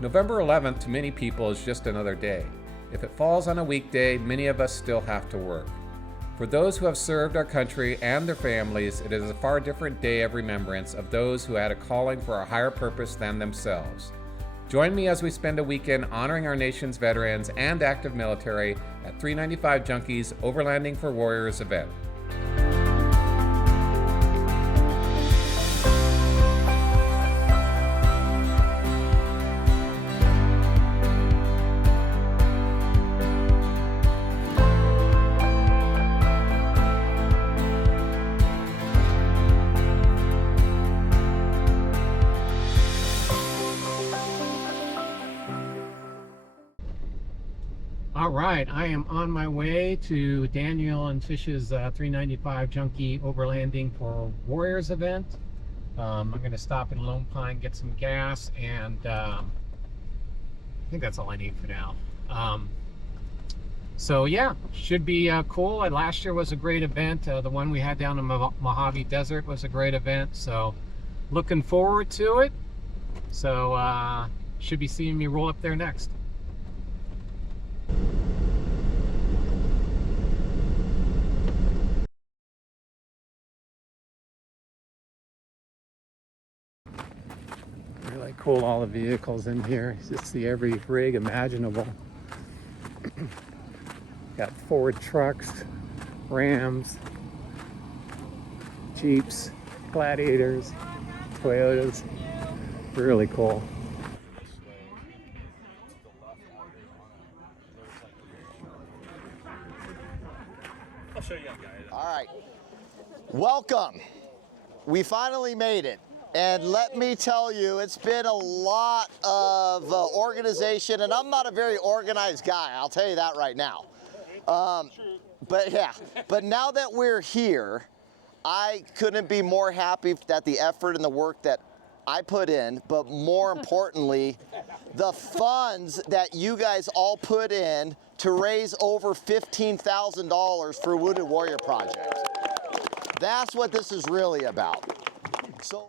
November 11th to many people is just another day. If it falls on a weekday, many of us still have to work. For those who have served our country and their families, it is a far different day of remembrance of those who had a calling for a higher purpose than themselves. Join me as we spend a weekend honoring our nation's veterans and active military at 395 Junkies Overlanding for Warriors event. All right, I am on my way to Daniel and Fish's 395 Junkie Overlanding for Warriors event. I'm going to stop in Lone Pine, get some gas, and I think that's all I need for now. So yeah, should be cool. Last year was a great event. The one we had down in Mojave Desert was a great event. So looking forward to it. So should be seeing me roll up there next. Really cool, all the vehicles in here. You just see every rig imaginable. Got Ford trucks, Rams, Jeeps, Gladiators, Toyotas. Really cool. I'll show you guys. All right, welcome. We finally made it. And let me tell you, it's been a lot of organization, and I'm not a very organized guy, I'll tell you that right now. But yeah, but now that we're here, I couldn't be more happy that the effort and the work that I put in, but more importantly, the funds that you guys all put in to raise over $15,000 for Wounded Warrior Project. That's what this is really about. So.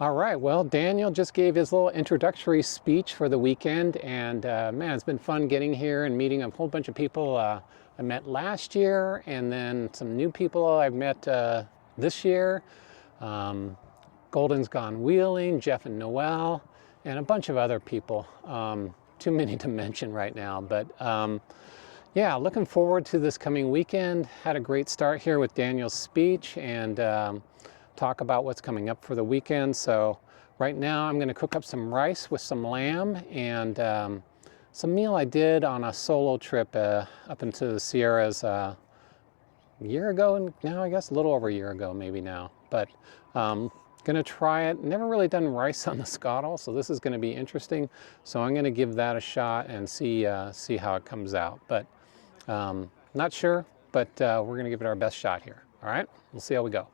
All right, well, Daniel just gave his little introductory speech for the weekend, and man, it's been fun getting here and meeting a whole bunch of people I met last year, and then some new people I've met this year. Golden's gone wheeling, Jeff and Noel, and a bunch of other people. Too many to mention right now, but yeah, looking forward to this coming weekend. Had a great start here with Daniel's speech, and talk about what's coming up for the weekend. So right now I'm going to cook up some rice with some lamb and some meal I did on a solo trip up into the Sierras a year ago now, I guess, a little over a year ago maybe now. But gonna try it. Never really done rice on the Scottle, so this is going to be interesting. So I'm going to give that a shot and see how it comes out. But not sure, but we're going to give it our best shot here. All right, we'll see how we go.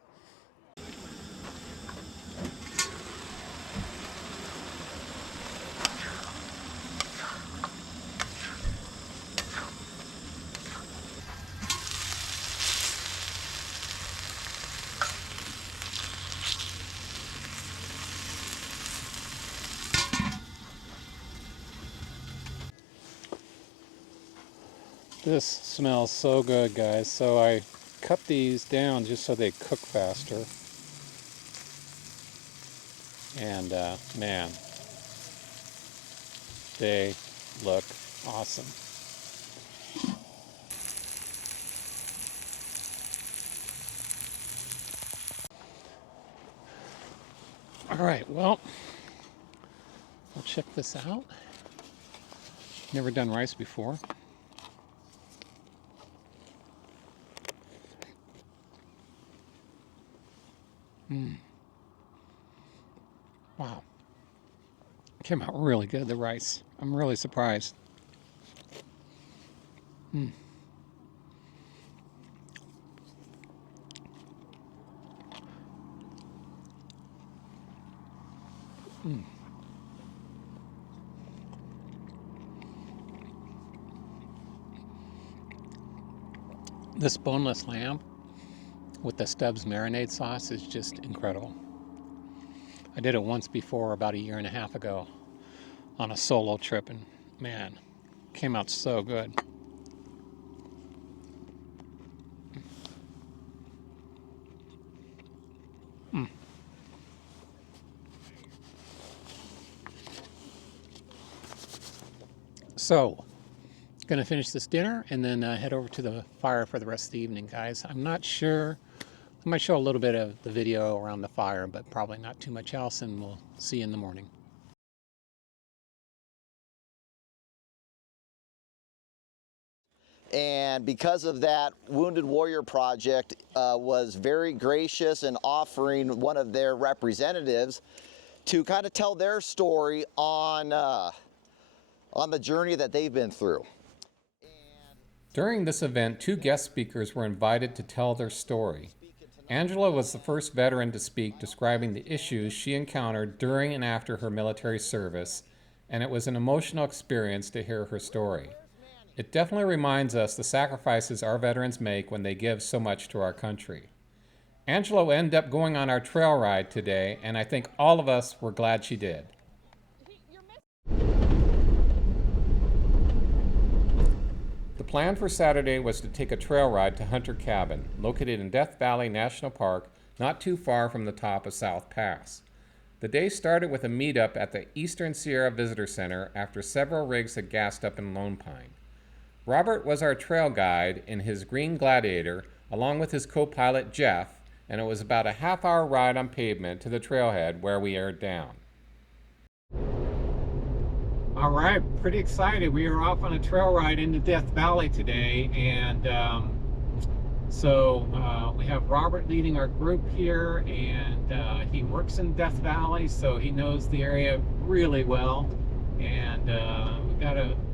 This smells so good, guys. So I cut these down just so they cook faster. And man, they look awesome. All right, well, we'll check this out. Never done rice before. Wow. Came out really good, the rice. I'm really surprised. This boneless lamb with the Stubbs marinade sauce is just incredible. I did it once before, about a year and a half ago. on a solo trip, and man, came out so good. So, gonna finish this dinner and then head over to the fire for the rest of the evening, guys. I'm not sure. I might show a little bit of the video around the fire, but probably not too much else, and we'll see you in the morning. And because of that, Wounded Warrior Project was very gracious in offering one of their representatives to kind of tell their story on the journey that they've been through. During this event, 2 guest speakers were invited to tell their story. Angela was the first veteran to speak, describing the issues she encountered during and after her military service, and it was an emotional experience to hear her story. It definitely reminds us the sacrifices our veterans make when they give so much to our country. Angela will end up going on our trail ride today, and I think all of us were glad she did. The plan for Saturday was to take a trail ride to Hunter Cabin, located in Death Valley National Park, not too far from the top of South Pass. The day started with a meetup at the Eastern Sierra Visitor Center after several rigs had gassed up in Lone Pine. Robert was our trail guide in his green Gladiator, along with his co-pilot Jeff, and it was about a half-hour ride on pavement to the trailhead where we aired down. All right, pretty excited. We are off on a trail ride into Death Valley today, and so we have Robert leading our group here, and he works in Death Valley, so he knows the area really well. And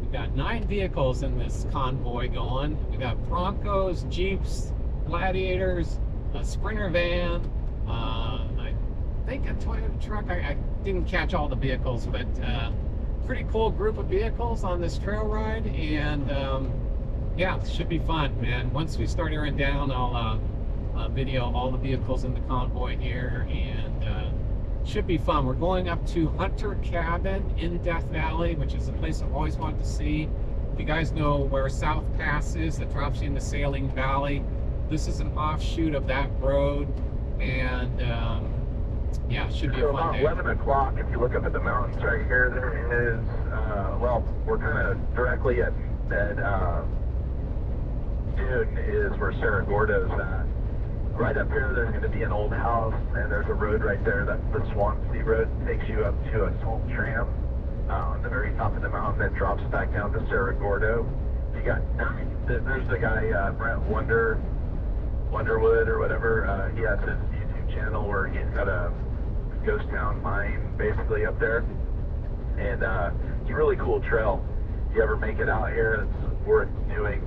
we got 9 vehicles in this convoy going. We got Broncos, Jeeps, Gladiators, a Sprinter van, I think a Toyota truck. I didn't catch all the vehicles, but pretty cool group of vehicles on this trail ride, and yeah, it should be fun, man. Once we start airing down, I'll video all the vehicles in the convoy here, and should be fun. We're going up to Hunter Cabin in Death Valley, which is a place I've always wanted to see. If you guys know where South Pass is, that drops you into Saline Valley, this is an offshoot of that road, and yeah, it should be a fun day. About 11 o'clock, if you look up at the mountains right here, there is, well, we're kind of directly at dune is where Cerro Gordo's at. Right up here, there's going to be an old house, and there's a road right there. That's the Swansea Road. It takes you up to a salt tram on the very top of the mountain that drops back down to Cerro Gordo. You got, there's the guy, Brent Wonderwood or whatever. He has his YouTube channel where he's got a ghost town mine basically up there. And it's a really cool trail. If you ever make it out here, it's worth doing.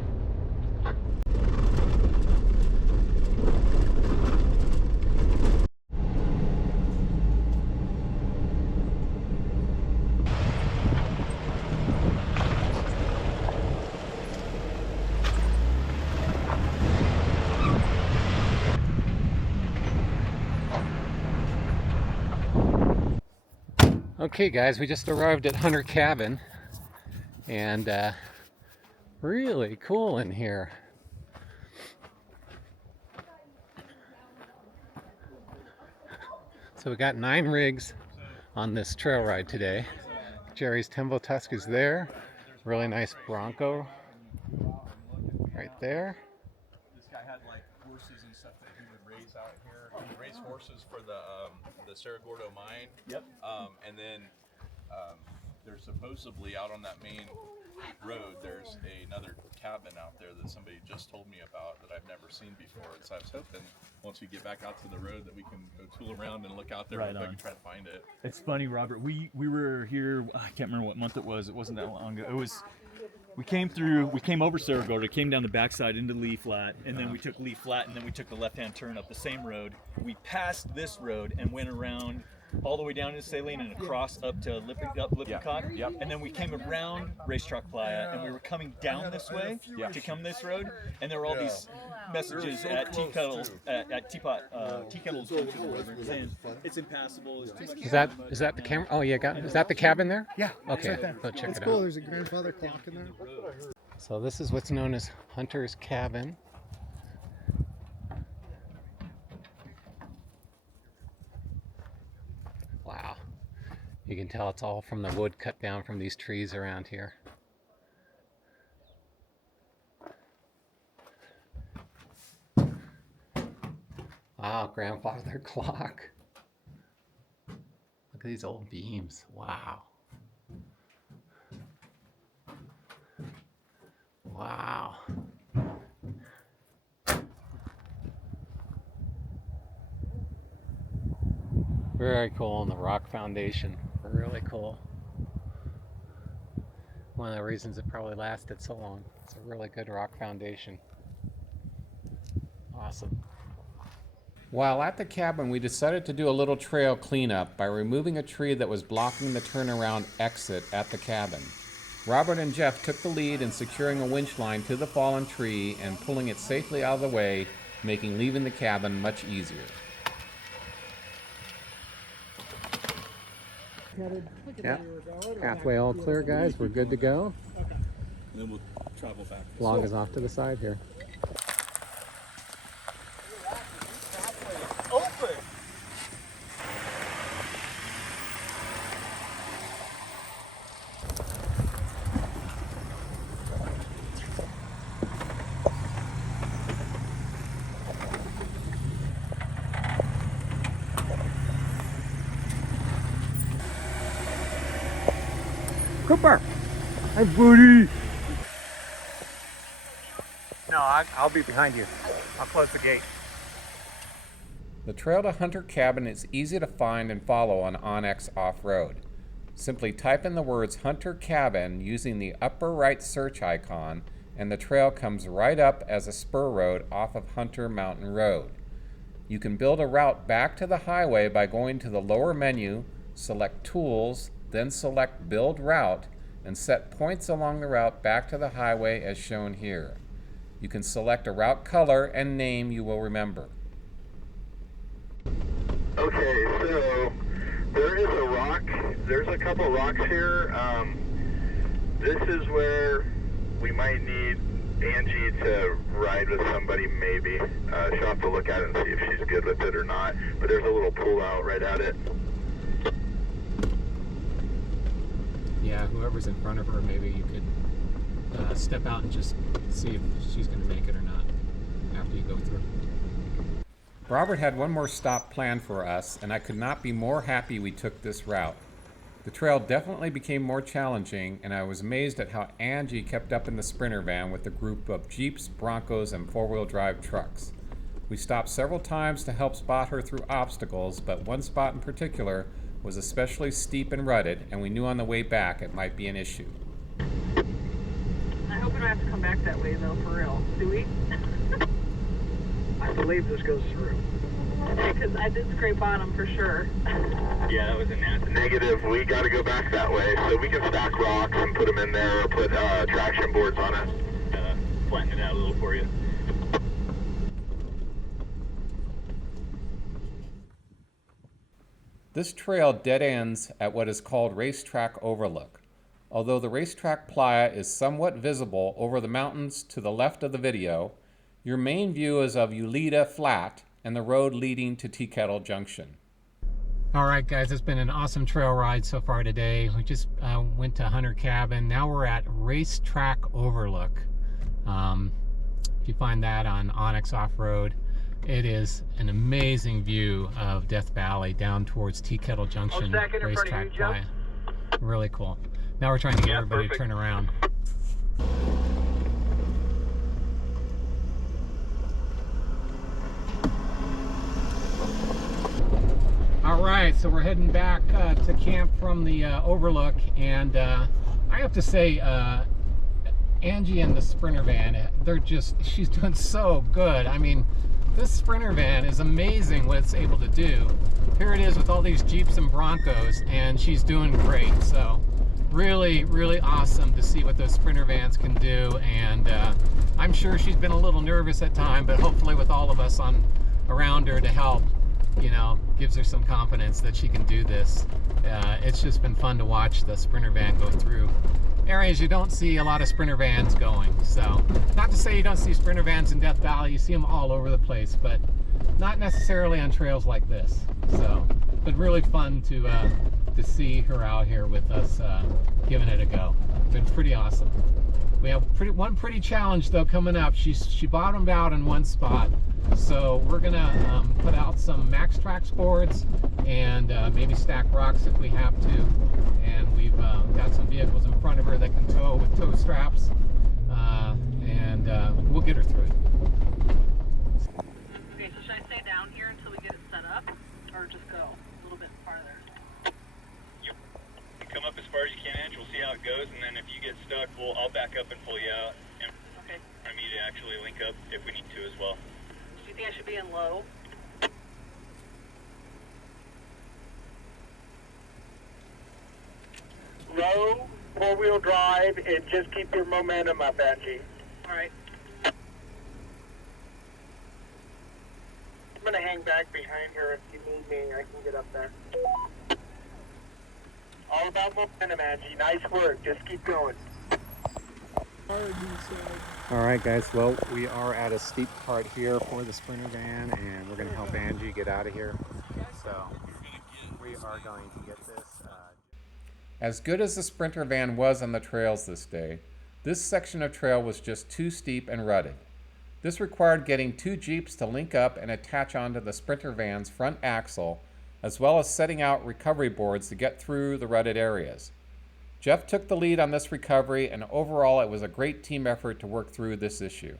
Okay guys, we just arrived at Hunter Cabin, and really cool in here. So we got 9 rigs on this trail ride today. Jerry's Tembo Tusk is there. Really nice Bronco right there. This guy had like horses and stuff that he would raise out here. He would raise horses for the Cerro Gordo mine. Yep. And then there's supposedly out on that main road, there's another cabin out there that somebody just told me about that I've never seen before. So I was hoping once we get back out to the road that we can go tool around and look out there and try to find it. It's funny, Robert. We were here. I can't remember what month it was. It wasn't that long ago. It was. We came over Cerro Gordo, came down the backside into Lee Flat, and then we took Lee Flat, and then we took the left-hand turn up the same road. We passed this road and went around all the way down into Saline and across up to Lippincott. Yep. And then we came around Racetrack Playa, and we were coming down this way to come this road, and there were all these messages at Teakettle's Junction or whatever, saying it's impassable. It's too much. Is that the camera? Oh, yeah, is that the cabin there? Yeah. Okay, Right there. go check That's it cool. out. There's a grandfather clock in there. So this is what's known as Hunter's Cabin. Wow. You can tell it's all from the wood cut down from these trees around here. Wow, grandfather clock. Look at these old beams. Wow. Wow. Very cool, and the rock foundation, really cool. One of the reasons it probably lasted so long. It's a really good rock foundation. Awesome. While at the cabin, we decided to do a little trail cleanup by removing a tree that was blocking the turnaround exit at the cabin. Robert and Jeff took the lead in securing a winch line to the fallen tree and pulling it safely out of the way, making leaving the cabin much easier. Yeah, pathway all clear, guys. We're good to go. And then we'll travel back. Log is off to the side here. Open! Cooper! Hi, buddy! No, I'll be behind you. I'll close the gate. The trail to Hunter Cabin is easy to find and follow on Onyx Off-Road. Simply type in the words Hunter Cabin using the upper right search icon, and the trail comes right up as a spur road off of Hunter Mountain Road. You can build a route back to the highway by going to the lower menu, select Tools, then select Build Route, and set points along the route back to the highway as shown here. You can select a route color and name you will remember. Okay, so there is a rock. There's a couple rocks here. This is where we might need Angie to ride with somebody, maybe. She'll have to look at it and see if she's good with it or not. But there's a little pull out right at it. Yeah, whoever's in front of her, maybe you could step out and just see if she's going to make it or not after you go through. Robert had one more stop planned for us, and I could not be more happy we took this route. The trail definitely became more challenging, and I was amazed at how Angie kept up in the Sprinter van with a group of Jeeps, Broncos, and four-wheel drive trucks. We stopped several times to help spot her through obstacles, but one spot in particular was especially steep and rutted, and we knew on the way back it might be an issue. I hope we don't have to come back that way, though, for real. Do we? I believe this goes through. Because I did scrape bottom for sure. Yeah, that was a negative. We got to go back that way, so we can stack rocks and put them in there or put traction boards on it. Flatten it out a little for you. This trail dead ends at what is called Racetrack Overlook. Although the Racetrack Playa is somewhat visible over the mountains to the left of the video, your main view is of Ulita Flat and the road leading to Teakettle Junction. All right, guys, it's been an awesome trail ride so far today. We just went to Hunter Cabin. Now we're at Racetrack Overlook. If you find that on Onyx Off-Road, it is an amazing view of Death Valley down towards Teakettle Junction, Racetrack Playa. Really cool. Now we're trying to get everybody to turn around. All right, so we're heading back to camp from the Overlook, and I have to say, Angie and the Sprinter van, she's doing so good. I mean, This Sprinter van is amazing what it's able to do. Here it is with all these Jeeps and Broncos, and she's doing great. So really, really awesome to see what those Sprinter vans can do. And I'm sure she's been a little nervous at times, but hopefully with all of us around her to help, you know, gives her some confidence that she can do this. It's just been fun to watch the Sprinter van go through areas you don't see a lot of Sprinter vans going. So, not to say you don't see Sprinter vans in Death Valley, you see them all over the place, but not necessarily on trails like this. So, but really fun to see her out here with us giving it a go. Been pretty awesome. We have one pretty challenge though coming up. She bottomed out in one spot, so we're gonna put out some Max Trax boards and maybe stack rocks if we have to. And we've got some vehicles in front of her that can tow with tow straps, and we'll get her through it. Okay, so should I stay down here until we get it set up, or just go a little bit farther? Yep. You come up as far as you can, we'll see how it goes, and then if you get stuck, I'll back up and pull you out. And Okay. I need to actually link up if we need to as well. Do you think I should be in low? Low, four-wheel drive, and just keep your momentum up, Angie. All right. I'm gonna hang back behind her if you need me. I can get up there. All about momentum, Angie. Nice work. Just keep going. All right, guys. Well, we are at a steep part here for the Sprinter van, and we're going to help Angie get out of here. So we are going to get this. As good as the Sprinter van was on the trails this day, this section of trail was just too steep and rutted. This required getting two Jeeps to link up and attach onto the Sprinter van's front axle, as well as setting out recovery boards to get through the rutted areas. Jeff took the lead on this recovery, and overall it was a great team effort to work through this issue.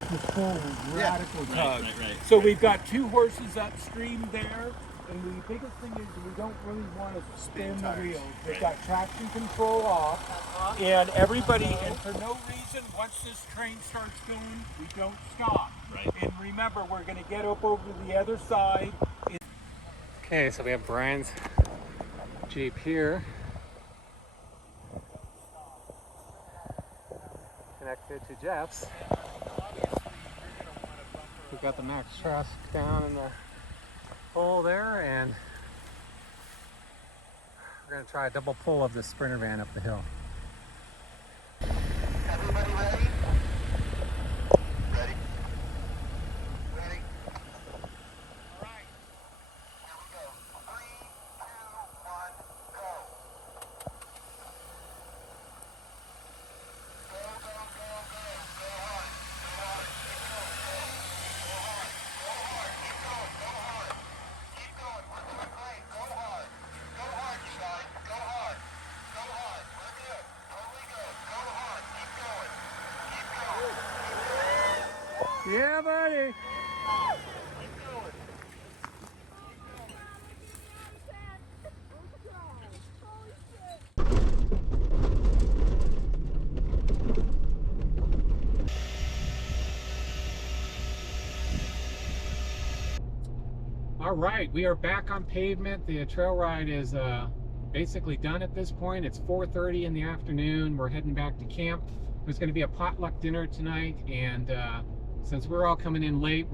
Radical tug. Right. So we've got two horses upstream there, and the biggest thing is we don't really want to spin the wheels. We've got traction control off, and everybody, and for no reason, once this train starts going, we don't stop. Right. And remember, we're going to get up over the other side. Okay, so we have Brian's Jeep here, connected to Jeff's. We've got the Max Trax down in the hole there, and we're going to try a double pull of the Sprinter van up the hill. Everybody ready? Ready. Ready. All right. Here we go. 3, 2, 1, go. Go, go, go, go. Go hard. Go hard. Keep going. Go hard. Go hard. Keep going. Go hard. Keep going. We're doing great. Go hard. Go hard, you guys. Go hard. Go hard. We're good. Totally good. Go hard. Keep going. Keep going. Yeah, buddy. Keep going. All right, we are back on pavement. The trail ride is basically done at this point. It's 4:30 in the afternoon. We're heading back to camp. There's going to be a potluck dinner tonight, and since we're all coming in late,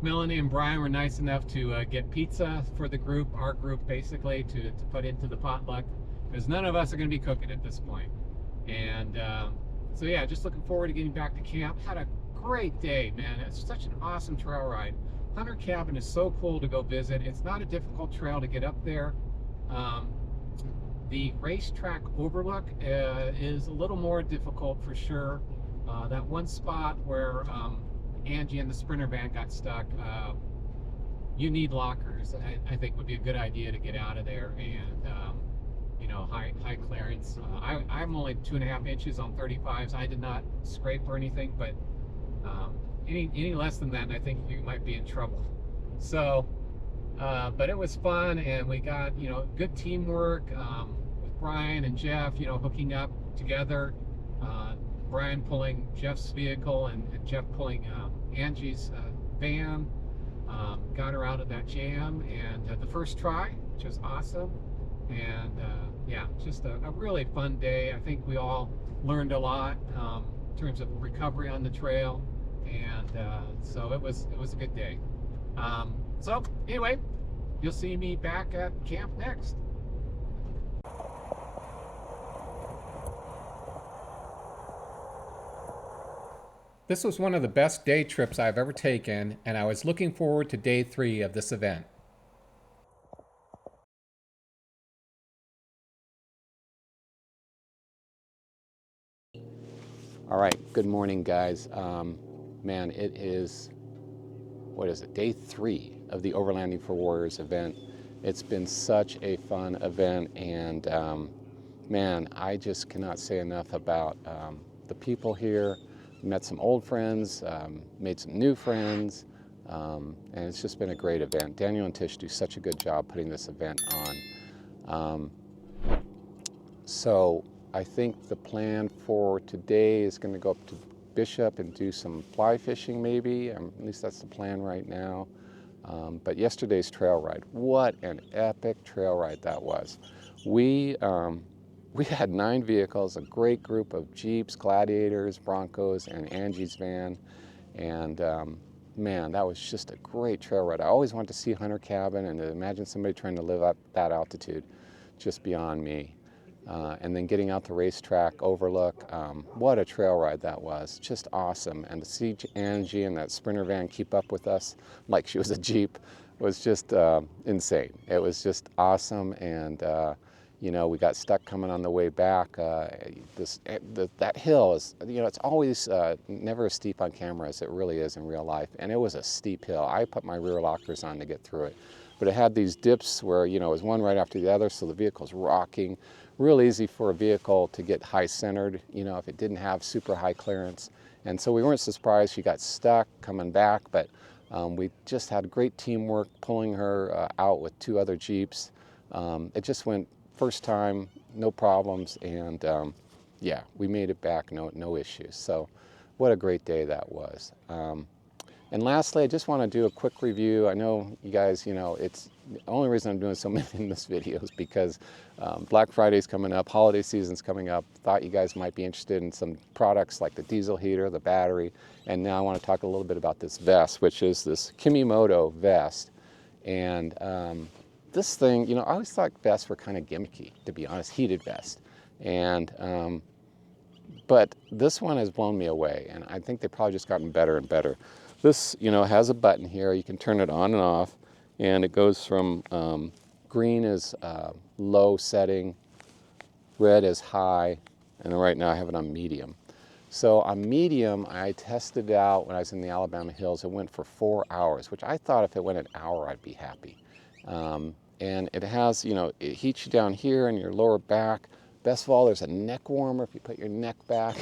Melanie and Brian were nice enough to get pizza for the group, our group basically, to put into the potluck, because none of us are going to be cooking at this point. And so yeah, just looking forward to getting back to camp. Had a great day, man. It's such an awesome trail ride. Hunter Cabin is so cool to go visit. It's not a difficult trail to get up there. The Racetrack Overlook is a little more difficult for sure. That one spot where Angie and the Sprinter van got stuck, you need lockers. I think would be a good idea to get out of there, and you know, high clearance. I'm only 2.5 inches on 35s. I did not scrape or anything, but any less than that, and I think you might be in trouble. So, but it was fun, and we got, you know, good teamwork with Brian and Jeff, you know, hooking up together. Brian pulling Jeff's vehicle, and Jeff pulling Angie's van, got her out of that jam, and the first try, which was awesome. And yeah, just a really fun day. I think we all learned a lot in terms of recovery on the trail, and so it was a good day. So anyway, you'll see me back at camp next. This was one of the best day trips I've ever taken, and I was looking forward to day 3 of this event. All right, good morning, guys. Man, it is, what is it, day 3 of the Overlanding for Warriors event. It's been such a fun event, and man, I just cannot say enough about the people here. Met some old friends, made some new friends, and it's just been a great event. Daniel and Tish do such a good job putting this event on. So I think the plan for today is going to go up to Bishop and do some fly fishing maybe. At least that's the plan right now. But yesterday's trail ride, what an epic trail ride that was. We had 9 vehicles, a great group of Jeeps, Gladiators, Broncos, and Angie's van. And man, that was just a great trail ride. I always wanted to see Hunter Cabin, and to imagine somebody trying to live up that altitude, just beyond me. And then getting out the Racetrack Overlook, what a trail ride that was, just awesome. And to see Angie in that Sprinter van keep up with us like she was a Jeep was just insane. It was just awesome, and you know, we got stuck coming on the way back. That hill is, you know, it's always never as steep on camera as it really is in real life, and it was a steep hill. I put my rear lockers on to get through it, but it had these dips where, you know, it was one right after the other, so the vehicle's rocking. Real easy for a vehicle to get high centered, you know, if it didn't have super high clearance. And so we weren't surprised she got stuck coming back, but we just had great teamwork pulling her out with 2 other Jeeps. It just went first time, no problems, and yeah, we made it back, no issues. So what a great day that was. And lastly, I just want to do a quick review. I know you guys, you know, it's the only reason I'm doing so many in this video is because Black Friday's coming up, holiday season's coming up. Thought you guys might be interested in some products like the diesel heater, the battery, and now I want to talk a little bit about this vest, which is this Kemimoto vest. And this thing, you know, I always thought vests were kind of gimmicky, to be honest, heated vest. And but this one has blown me away, and I think they've probably just gotten better and better. This, you know, has a button here. You can turn it on and off, and it goes from green is low setting, red is high, and right now I have it on medium. So on medium, I tested it out when I was in the Alabama hills. It went for 4 hours, which I thought if it went an hour, I'd be happy. And it has, you know, it heats you down here in your lower back. Best of all, there's a neck warmer. If you put your neck back,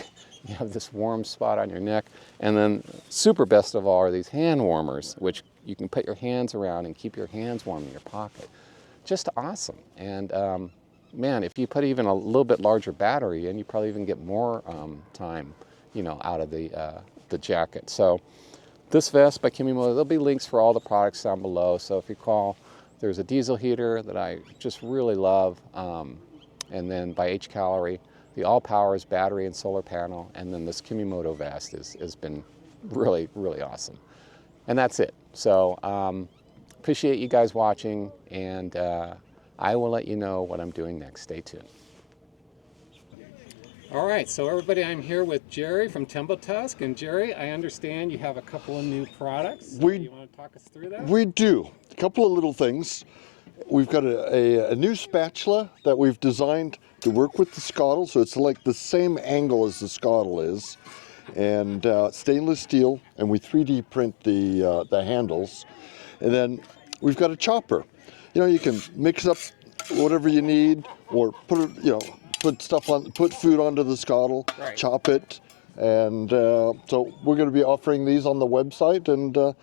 you have this warm spot on your neck. And then super best of all are these hand warmers, which you can put your hands around and keep your hands warm in your pocket. Just awesome. And man, if you put even a little bit larger battery in, you probably even get more time, you know, out of the jacket. So this vest by Kemimoto, there'll be links for all the products down below. So if you recall, there's a diesel heater that I just really love. And then by HCalory, the Allpowers battery and solar panel, and then this Kemimoto vest has been really, really awesome. And that's it. So appreciate you guys watching, and I will let you know what I'm doing next. Stay tuned. All right, so everybody, I'm here with Jerry from Tembo Tusk. And Jerry, I understand you have a couple of new products. You want to talk us through that? We do. A couple of little things. We've got a new spatula that we've designed to work with the scuttle, so it's like the same angle as the scuttle is, and stainless steel, and we 3D print the handles. And then we've got a chopper. You know, you can mix up whatever you need, or put it, you know, put food onto the scuttle, right. Chop it, and so we're going to be offering these on the website, and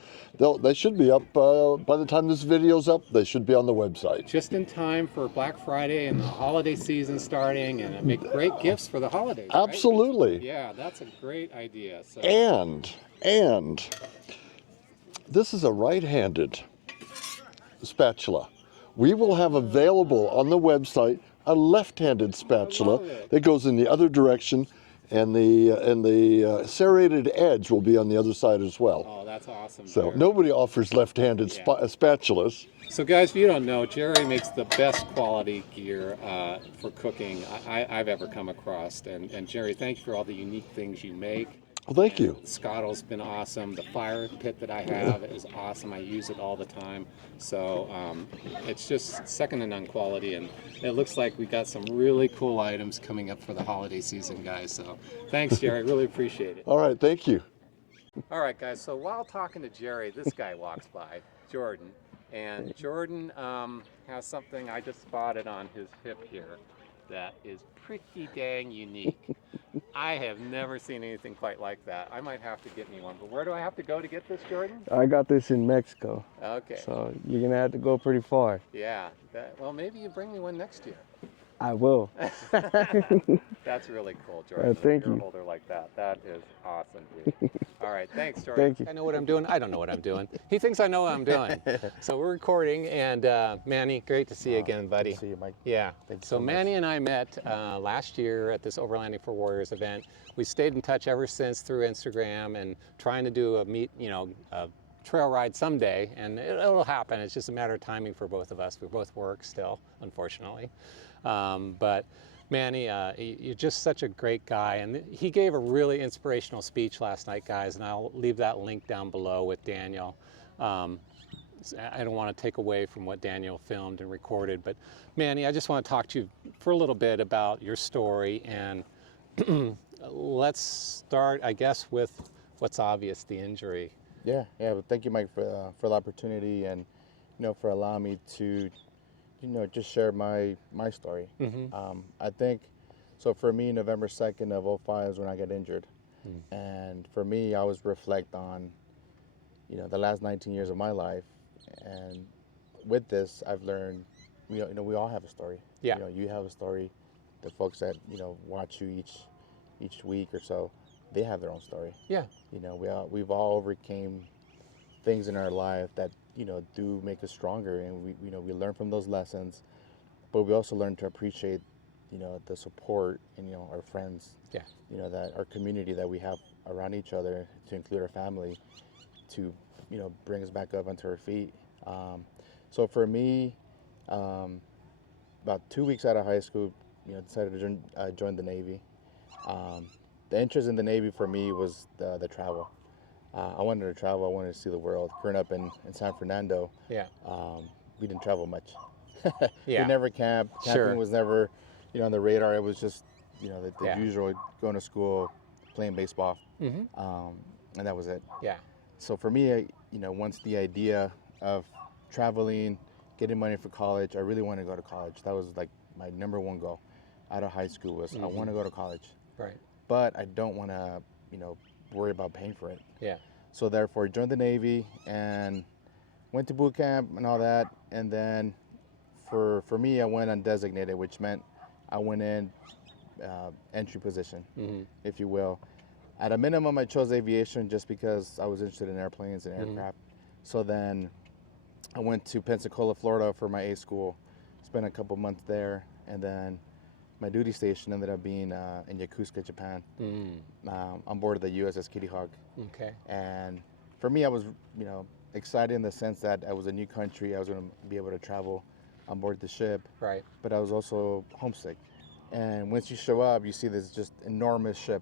they should be up by the time this video's up. They should be on the website. Just in time for Black Friday and the holiday season starting, and make great gifts for the holidays. Absolutely. Right? Yeah, that's a great idea. So. And And this is a right-handed spatula. We will have available on the website a left-handed spatula that goes in the other direction, and the serrated edge will be on the other side as well. Oh, that's awesome. So Jerry. nobody offers left-handed spatulas. So guys, if you don't know, Jerry makes the best quality gear for cooking I've ever come across. And Jerry, thank you for all the unique things you make. Well, thank you. The Scottle's been awesome. The fire pit that I have is awesome. I use it all the time. So it's just second to none quality, and it looks like we got some really cool items coming up for the holiday season, guys. So thanks, Jerry. Really appreciate it. All right, thank you. All right, guys. So while talking to Jerry, this guy walks by, Jordan, and Jordan has something I just spotted on his hip here that is pretty dang unique. I have never seen anything quite like that. I might have to get me one, but where do I have to go to get this, Jordan? I got this in Mexico. Okay. So you're gonna have to go pretty far. Yeah. Well, maybe you bring me one next year. I will. That's really cool, Jordan. Thank a you. holder like that. That is awesome, dude. All right, thanks, Jordan. Thank you. I know what I'm doing. I don't know what I'm doing. He thinks I know what I'm doing. So we're recording, and Manny, great to see you again, buddy. Good to see you, Mike. Yeah. Thank you So so much. Manny and I met last year at this Overlanding for Warriors event. We stayed in touch ever since through Instagram and trying to do a trail ride someday, and it'll happen. It's just a matter of timing for both of us. We both work still, unfortunately. But Manny, you're just such a great guy, and he gave a really inspirational speech last night, guys, and I'll leave that link down below with Daniel. I don't want to take away from what Daniel filmed and recorded, but Manny, I just want to talk to you for a little bit about your story, and let's start, I guess, with what's obvious, the injury. Yeah. But thank you, Mike, for the opportunity and for allowing me to just share my story. I think so. For me, November 2nd of 2005 is when I got injured, and for me, I always reflect on the last 19 years of my life, and with this, I've learned we all have a story. Yeah. You have a story. The folks that watch you each week or so, they have their own story. Yeah. We've all overcame things in our life that do make us stronger, and we learn from those lessons, but we also learn to appreciate the support and our friends, that our community that we have around each other, to include our family, to bring us back up onto our feet. So for me, about 2 weeks out of high school, decided to join the Navy. The interest in the Navy for me was the travel. I wanted to travel. I wanted to see the world. Growing up in San Fernando, we didn't travel much. We never camped. Camping was never, on the radar. It was just, the usual, going to school, playing baseball, and that was it. Yeah. So for me, once the idea of traveling, getting money for college, I really wanted to go to college. That was like my number one goal out of high school was I want to go to college. Right. But I don't want to, worry about paying for it. Yeah. So therefore, joined the Navy and went to boot camp and all that. And then for me, I went undesignated, which meant I went in entry position, if you will. At a minimum, I chose aviation just because I was interested in airplanes and aircraft. So then I went to Pensacola, Florida for my A school, spent a couple months there, and then my duty station ended up being in Yokosuka, Japan, on board the USS Kitty Hawk. Okay. And for me, I was, excited in the sense that I was a new country. I was going to be able to travel on board the ship. Right. But I was also homesick. And once you show up, you see this just enormous ship.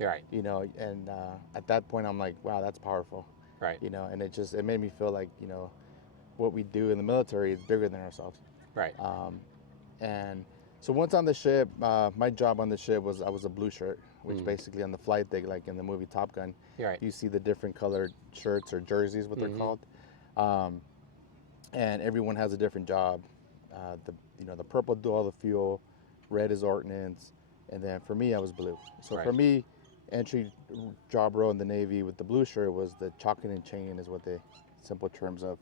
Right. And at that point, I'm like, wow, that's powerful. Right. And it made me feel like, what we do in the military is bigger than ourselves. Right. And so once on the ship, my job on the ship was I was a blue shirt, which basically on the flight deck, like in the movie Top Gun, you see the different colored shirts or jerseys, what they're called, and everyone has a different job. The purple do all the fuel, red is ordnance, and then for me I was blue. So for me, entry job role in the Navy with the blue shirt was the chalking and chain is what the simple terms of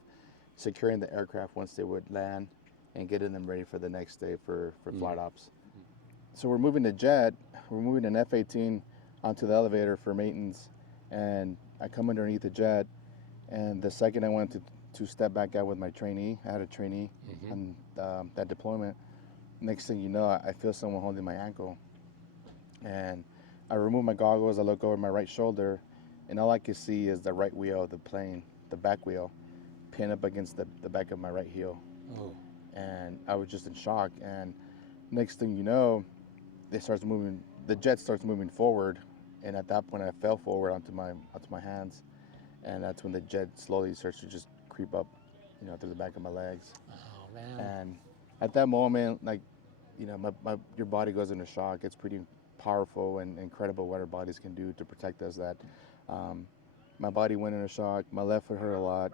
securing the aircraft once they would land and getting them ready for the next day for flight ops. So we're moving the jet, we're moving an F-18 onto the elevator for maintenance, and I come underneath the jet, and the second I went to step back out with my trainee, I had a trainee on that deployment. Next thing you know, I feel someone holding my ankle, and I remove my goggles. I look over my right shoulder, and all I can see is the right wheel of the plane, the back wheel, pinned up against the back of my right heel. Oh. And I was just in shock. And next thing you know, the jet starts moving forward, and at that point I fell forward onto my hands, and that's when the jet slowly starts to just creep up, through the back of my legs. Oh man. And at that moment, like, your body goes into shock. It's pretty powerful and incredible what our bodies can do to protect us. That my body went into shock. My left foot hurt a lot,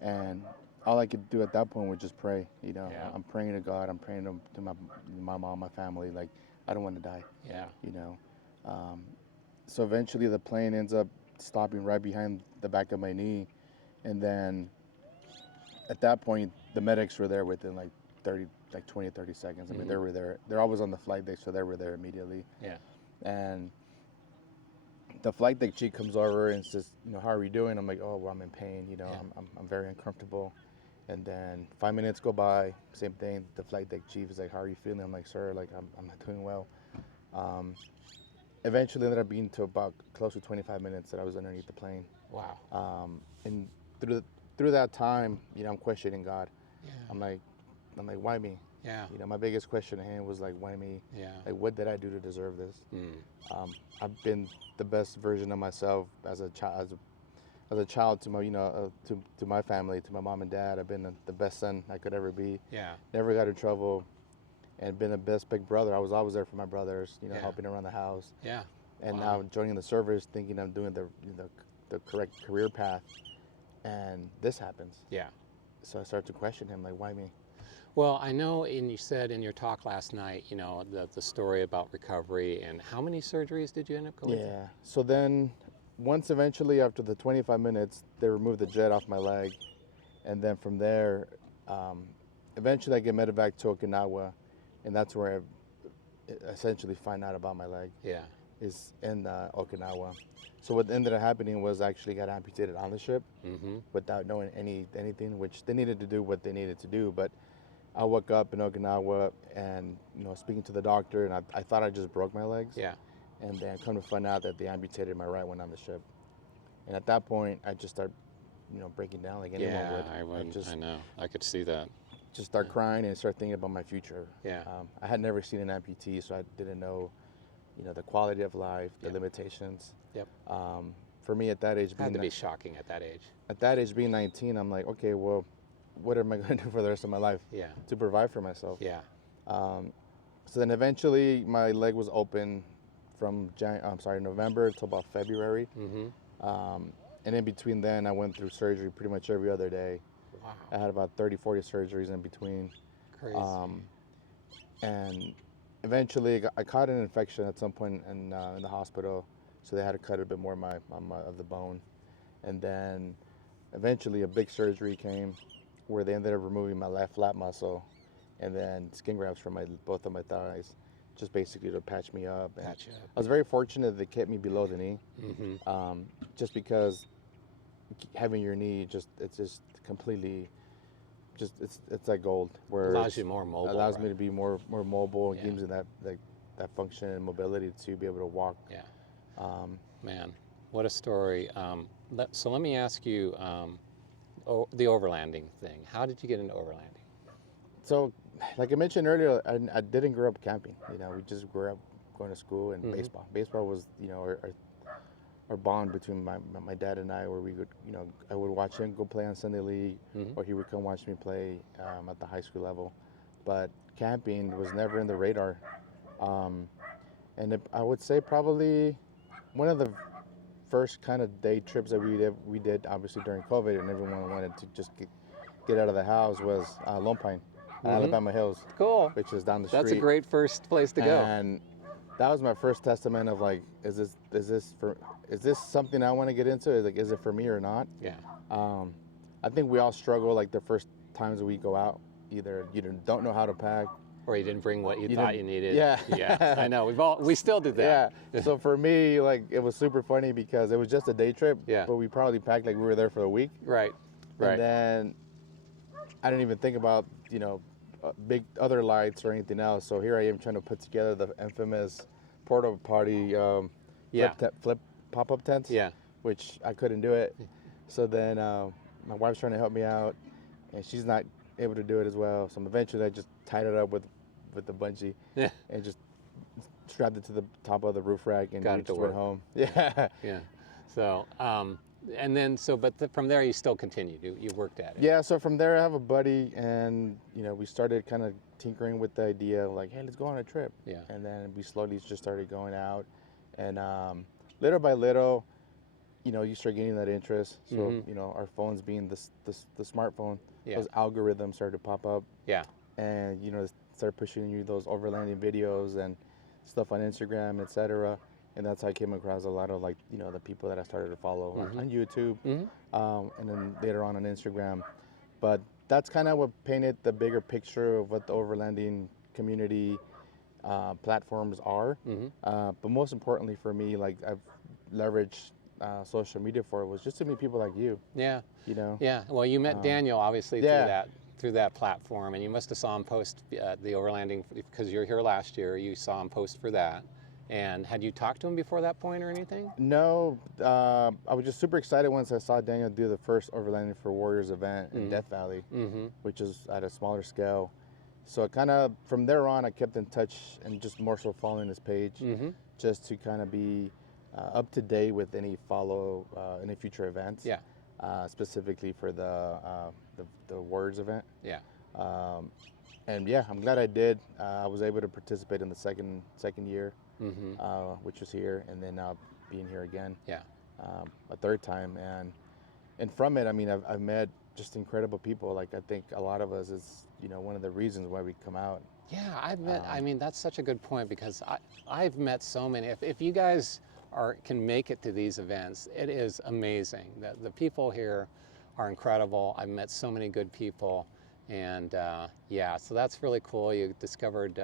and all I could do at that point was just pray. I'm praying to God. I'm praying to my mom, my family. Like, I don't want to die. Yeah. So eventually the plane ends up stopping right behind the back of my knee, and then at that point the medics were there within like 20 30 seconds. I mean, they were there. They're always on the flight deck, so they were there immediately. Yeah. And the flight deck chief comes over and says, how are you doing? I'm like, oh, well, I'm in pain. I'm very uncomfortable. And then 5 minutes go by, same thing. The flight deck chief is like, how are you feeling? I'm like, sir, like, I'm not doing well. Eventually ended up being to about close to 25 minutes that I was underneath the plane. Wow. And through that time, I'm questioning God. Yeah. I'm like, why me? Yeah. My biggest question to him was like, why me? Yeah. Like, what did I do to deserve this? I've been the best version of myself as a child to my, to my family, to my mom and dad. I've been the best son I could ever be. Yeah. Never got in trouble, and been the best big brother. I was always there for my brothers, helping around the house. Yeah. And now joining the service, thinking I'm doing the correct career path, and this happens. Yeah. So I start to question him, like, why me? Well, I know, and you said in your talk last night, the story about recovery, and how many surgeries did you end up going through? Yeah. So then, once eventually after the 25 minutes, they removed the jet off my leg, and then from there, eventually I get medevac to Okinawa, and that's where I essentially find out about my leg. Yeah. Is in Okinawa. So what ended up happening was I actually got amputated on the ship without knowing anything, which they needed to do what they needed to do. But I woke up in Okinawa and, speaking to the doctor, and I thought I just broke my legs. Yeah. And then come to find out that they amputated my right one on the ship. And at that point, I just start, breaking down like anyone would. I know. I could see that. Just start crying and start thinking about my future. Yeah. I had never seen an amputee, so I didn't know, the quality of life, the limitations. Yep. For me at that age, Had to be shocking at that age. At that age, being 19, I'm like, okay, well, what am I going to do for the rest of my life? Yeah. To provide for myself. Yeah. So then eventually my leg was open from November till about February. And in between then, I went through surgery pretty much every other day. Wow. I had about 30, 40 surgeries in between. Crazy. And eventually I caught an infection at some point in the hospital, so they had to cut a bit more of the bone. And then eventually a big surgery came where they ended up removing my left lat muscle and then skin grafts from both of my thighs, just basically to patch me up. And Patch you up. I was very fortunate that they kept me below the knee, just because having your knee it's just completely, it's like gold. Where Allows you more mobile. Allows right? me to be more mobile and gives me that function and mobility to be able to walk. Yeah. Man, what a story. So let me ask you, the overlanding thing. How did you get into overlanding? So, like I mentioned earlier, I didn't grow up camping. We just grew up going to school and baseball. Baseball was, our bond between my dad and I, where we would, I would watch him go play on Sunday League, or he would come watch me play at the high school level. But camping was never in the radar. I would say probably one of the first kind of day trips that we did obviously during COVID, and everyone wanted to just get out of the house, was Lone Pine, Alabama Hills. Cool. Which is down the street. That's a great first place to go. And that was my first testament of like, is this something I want to get into? Is it for me or not? Yeah. I think we all struggle like the first times that we go out. Either you don't know how to pack, Or you didn't bring what you thought you needed. Yeah. Yeah, I know. We still did that. Yeah. So for me, like, it was super funny because it was just a day trip. Yeah. But we probably packed like we were there for a week. Right. Right. And then I didn't even think about, you know, big other lights or anything else. So here I am trying to put together the infamous porta potty flip pop-up tents. Yeah. Which I couldn't do it. So then my wife's trying to help me out, and she's not able to do it as well. So eventually I just tied it up with the bungee and just strapped it to the top of the roof rack and we just went home. Yeah. Yeah. So, and then, but from there you still continued. You worked at it. Yeah. So from there I have a buddy, and you know, we started kind of tinkering with the idea of like, hey, let's go on a trip. Yeah. And then we slowly just started going out, and little by little, you know, you start getting that interest. So you know, our phones being the smartphone, those algorithms started to pop up. Yeah. And you know, start pushing you those overlanding videos and stuff on Instagram, etc. And that's how I came across a lot of, like, you know, the people that I started to follow on YouTube, and then later on Instagram. But that's kind of what painted the bigger picture of what the overlanding community platforms are. But most importantly for me, like, I've leveraged social media for was just to meet people like you. Yeah. You know. Yeah. Well, you met Daniel obviously through that platform, and you must have saw him post the overlanding because you're here last year. You saw him post for that. And had you talked to him before that point or anything? No, I was just super excited once I saw Daniel do the first Overlanding for Warriors event in Death Valley, which is at a smaller scale. So kind of from there on, I kept in touch and just more so following his page, just to kind of be up to date with any future events. Yeah. Specifically for the Warriors event. Yeah. And yeah, I'm glad I did. I was able to participate in the second year. Which was here, and then now being here again, a third time, and from it, I mean, I've met just incredible people. Like, I think a lot of us is, you know, one of the reasons why we come out. Yeah, I've met. I mean, that's such a good point because I've met so many. If you guys can make it to these events, it is amazing. The people here are incredible. I've met so many good people, and yeah, so that's really cool. You discovered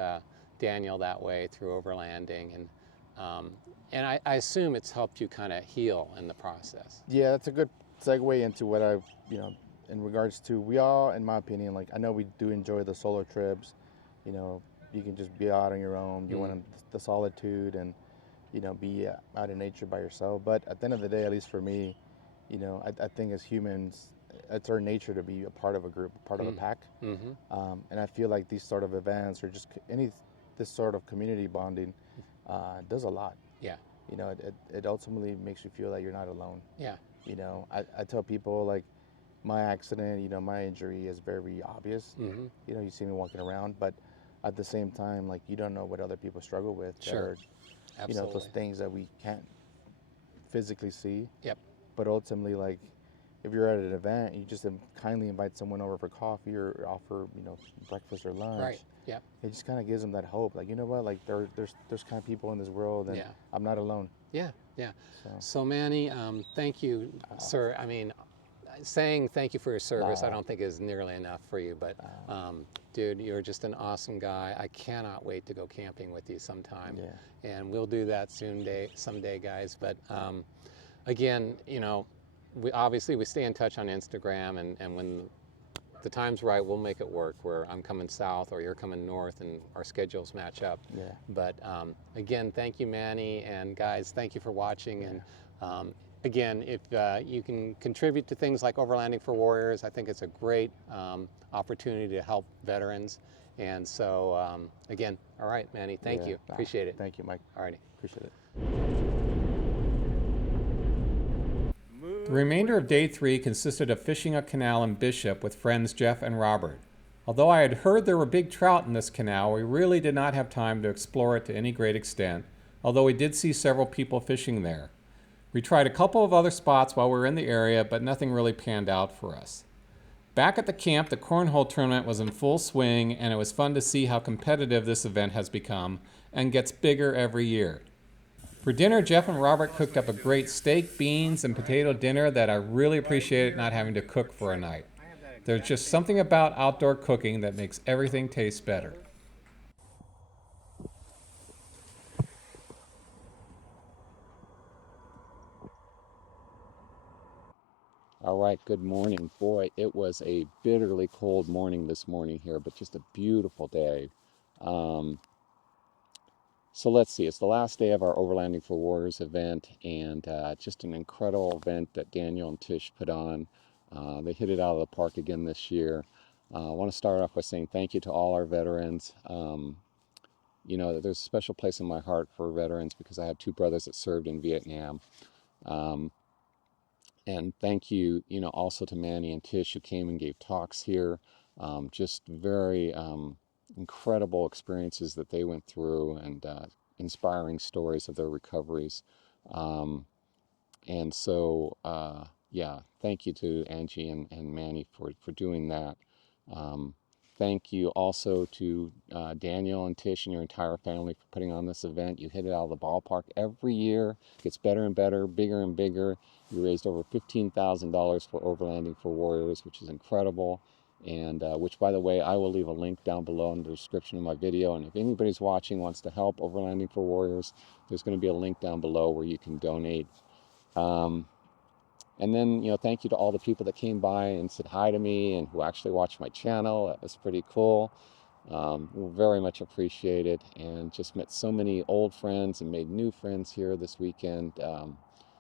Daniel that way through overlanding, and I assume it's helped you kind of heal in the process. Yeah, that's a good segue into what I, you know, in regards to, we all, in my opinion, like, I know we do enjoy the solo trips. You know, you can just be out on your own. You want the solitude and, you know, be out in nature by yourself. But at the end of the day, at least for me, you know, I think as humans, it's our nature to be a part of a group, a part of a pack. And I feel like these sort of events or just this sort of community bonding does a lot. Yeah. You know, it ultimately makes you feel that you're not alone. Yeah. You know, I tell people, like, my accident, you know, my injury is very obvious. You know, you see me walking around, but at the same time, like, you don't know what other people struggle with. Sure. You know, those things that we can't physically see. Yep. But ultimately, like, if you're at an event, you just kindly invite someone over for coffee or offer, you know, breakfast or lunch. Right. Yeah. It just kind of gives them that hope. Like, you know what? Like, there's kind of people in this world, and I'm not alone. Yeah. Yeah. So Manny, thank you, sir. I mean, saying thank you for your service, I don't think is nearly enough for you. But dude, you're just an awesome guy. I cannot wait to go camping with you sometime. Yeah. And we'll do that someday, guys. But again, you know, we stay in touch on Instagram, and when the time's right, we'll make it work where I'm coming south or you're coming north and our schedules match up. Yeah. But again, thank you, Manny, and guys, thank you for watching. And again, if you can contribute to things like Overlanding for Warriors, I think it's a great opportunity to help veterans. And so again, all right, Manny, thank you. Appreciate it. Thank you, Mike. All righty. Appreciate it. The remainder of day 3 consisted of fishing a canal in Bishop with friends Jeff and Robert. Although I had heard there were big trout in this canal, we really did not have time to explore it to any great extent, although we did see several people fishing there. We tried a couple of other spots while we were in the area, but nothing really panned out for us. Back at the camp, the cornhole tournament was in full swing, and it was fun to see how competitive this event has become and gets bigger every year. For dinner, Jeff and Robert cooked up a great steak, beans, and potato dinner that I really appreciated not having to cook for a night. There's just something about outdoor cooking that makes everything taste better. All right, good morning. Boy, it was a bitterly cold morning this morning here, but just a beautiful day. So let's see, it's the last day of our Overlanding for Warriors event, and just an incredible event that Daniel and Tish put on. They hit it out of the park again this year. I want to start off by saying thank you to all our veterans. You know, there's a special place in my heart for veterans because I have two brothers that served in Vietnam. And thank you, you know, also to Manny and Tish who came and gave talks here. Just very incredible experiences that they went through, and inspiring stories of their recoveries. And so, yeah, thank you to Angie and Manny for doing that. Thank you also to Daniel and Tish and your entire family for putting on this event. You hit it out of the ballpark every year. It gets better and better, bigger and bigger. You raised over $15,000 for Overlanding for Warriors, which is incredible. And which, by the way, I will leave a link down below in the description of my video. And if anybody's watching wants to help Overlanding for Warriors, there's going to be a link down below where you can donate. And then, you know, thank you to all the people that came by and said hi to me and who actually watched my channel. That was pretty cool. Very much appreciated, and just met so many old friends and made new friends here this weekend.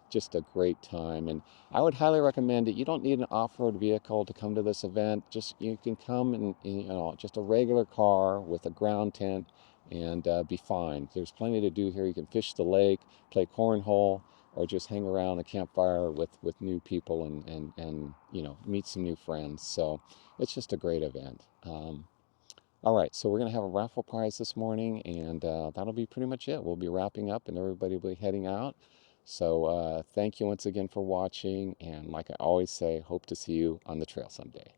Just a great time, and I would highly recommend it. You don't need an off-road vehicle to come to this event. Just you can come in, you know, just a regular car with a ground tent and be fine. There's plenty to do here. You can fish the lake, play cornhole, or just hang around a campfire with new people and you know, meet some new friends. So it's just a great event. All right, so we're going to have a raffle prize this morning, and that'll be pretty much it. We'll be wrapping up, and everybody will be heading out. So thank you once again for watching, and like I always say, hope to see you on the trail someday.